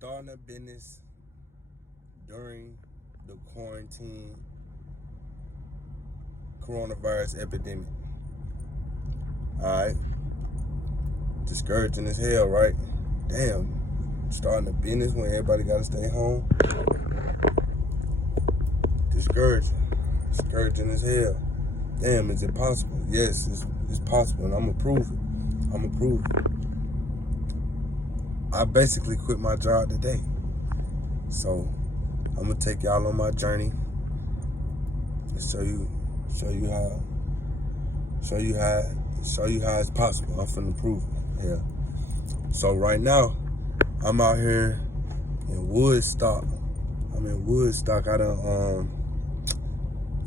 starting a business during the quarantine coronavirus epidemic. Alright. Discouraging as hell, right? Damn. Starting a business when everybody gotta stay home. Discouraging as hell. Damn, is it possible? Yes, it's possible, and I'ma prove it. I basically quit my job today. So I'm gonna take y'all on my journey and show you how it's possible. I'm finna prove it. Yeah. So right now, I'm out here in Woodstock. I done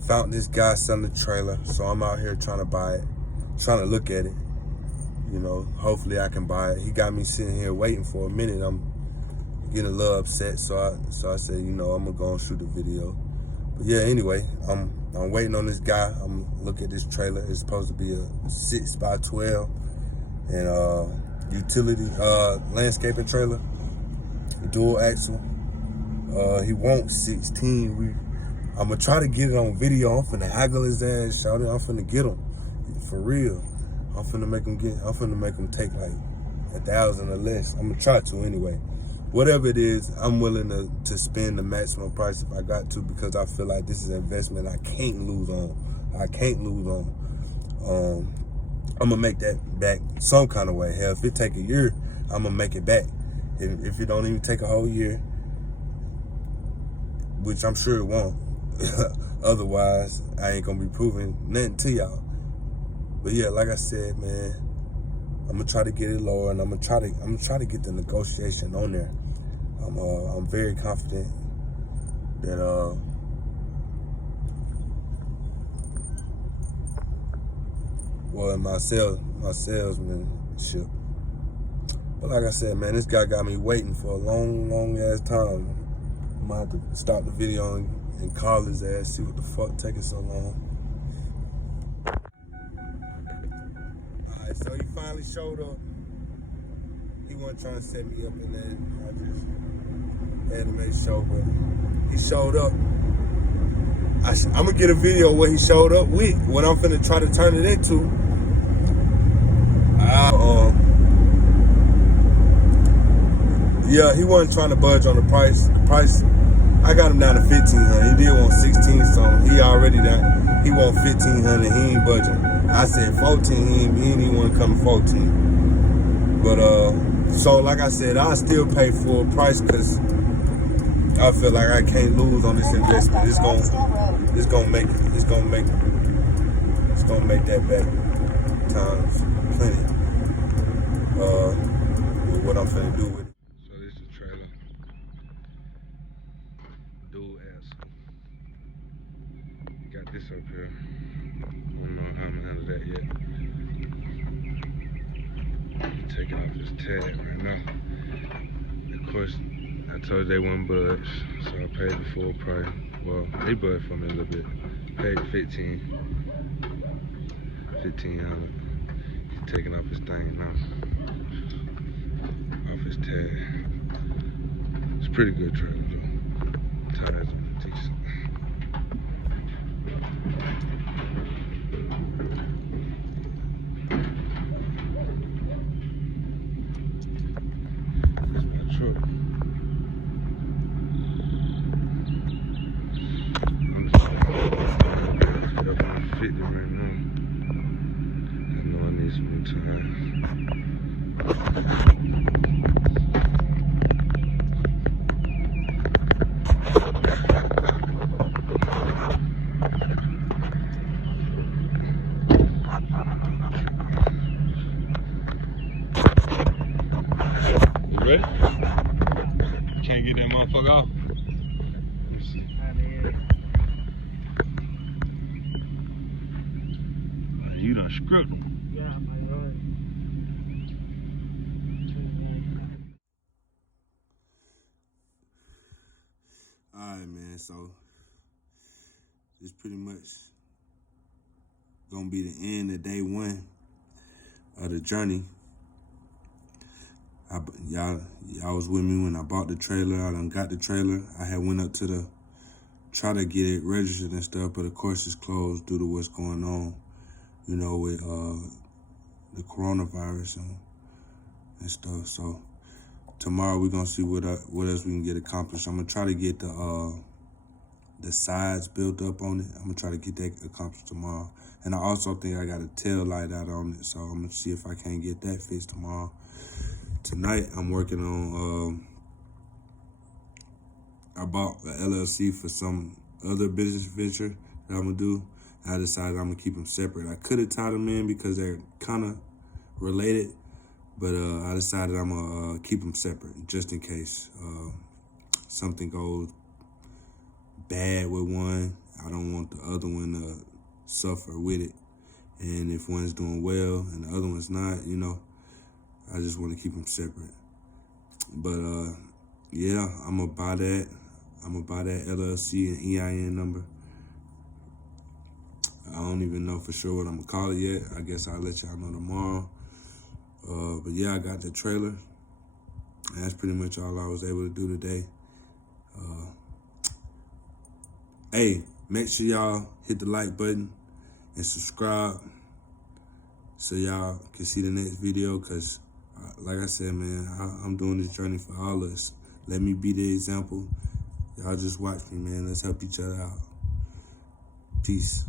found this guy selling a trailer. So I'm out here trying to buy it, trying to look at it. You know, hopefully I can buy it. He got me sitting here waiting for a minute. I'm getting a little upset, so I said, you know, I'm gonna go and shoot a video. But yeah, anyway, I'm waiting on this guy. I'm looking at this trailer. It's supposed to be a 6x12 and utility landscaping trailer, dual axle. He wants 16. I'm gonna try to get it on video. I'm finna haggle his ass, shout it. I'm finna get him for real. I'm finna make him take like 1,000 or less. I'm gonna try to anyway. Whatever it is, I'm willing to spend the maximum price if I got to, because I feel like this is an investment I can't lose on. I'm gonna make that back some kind of way. Hell, if it take a year, I'm gonna make it back. If it don't even take a whole year, which I'm sure it won't. Otherwise, I ain't gonna be proving nothing to y'all. But yeah, like I said, man, I'm gonna try to get it lower, and I'm gonna try to get the negotiation on there. I'm very confident that in my salesmanship. But like I said, man, this guy got me waiting for a long ass time. I'm gonna have to stop the video and call his ass, see what the fuck taking so long. Alright, so he finally showed up. He wasn't trying to set me up in that. I just had to make sure, but he showed up. I'm gonna get a video of what he showed up with, what I'm finna try to turn it into. Yeah, he wasn't trying to budge on the price. I got him down to 1,500. He did want 16, so he already down. He want 1,500. He ain't budging. I said 14. He ain't even want to come to 14. But so like I said, I still pay full price because I feel like I can't lose on this investment. It's gonna make that back times plenty. With what I'm finna do with it. So this is the trailer, dual axle. Got this up here. I don't know how I'm gonna handle that yet. I'm taking off this tag right now. Of course, I told you they wouldn't budge, so I paid the full price. Well, they budged for me a little bit. Paid 1,500. He's taking off his thing now. Off his tag. It's a pretty good trailer though. Tires are decent. That's my truck. I'm just up on 50 right now. I know I need some more time. You ready? Can't get that motherfucker off. Let me see. You done screwed him. Yeah, my lord. Alright, man, so this pretty much gonna be the end of day one of the journey. Y'all Y'all was with me when I bought the trailer. I done got the trailer. I had went up to try to get it registered and stuff, but of course it's closed due to what's going on, you know, with the coronavirus and stuff. So tomorrow we're gonna see what else we can get accomplished. I'm gonna try to get the sides built up on it. I'm gonna try to get that accomplished tomorrow. And I also think I got a tail light out on it, so I'm gonna see if I can't get that fixed tomorrow. Tonight I'm working on I bought an LLC for some other business venture that I'm gonna do. I decided I'm gonna keep them separate. I could have tied them in because they're kind of related, but I decided I'm gonna keep them separate just in case something goes bad with one. I don't want the other one to suffer with it. And if one's doing well and the other one's not, you know, I just want to keep them separate. But yeah, I'm gonna buy that. I'm gonna buy that LLC and EIN number. I don't even know for sure what I'm gonna call it yet. I guess I'll let y'all know tomorrow. But yeah, I got the trailer. And that's pretty much all I was able to do today. Hey, make sure y'all hit the like button and subscribe so y'all can see the next video, because like I said, man, I'm doing this journey for all of us. Let me be the example. Y'all just watch me, man. Let's help each other out. Peace.